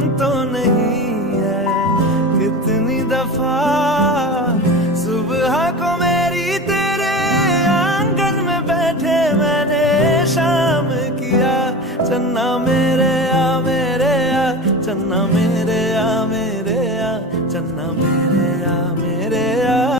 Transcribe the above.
तो नहीं है। कितनी दफा सुबह को मेरी तेरे आंगन में बैठे मैंने शाम किया। चन्ना मेरे आ मेरे आ, चन्ना मेरे आ मेरे आ, चन्ना मेरे आ मेरे आ।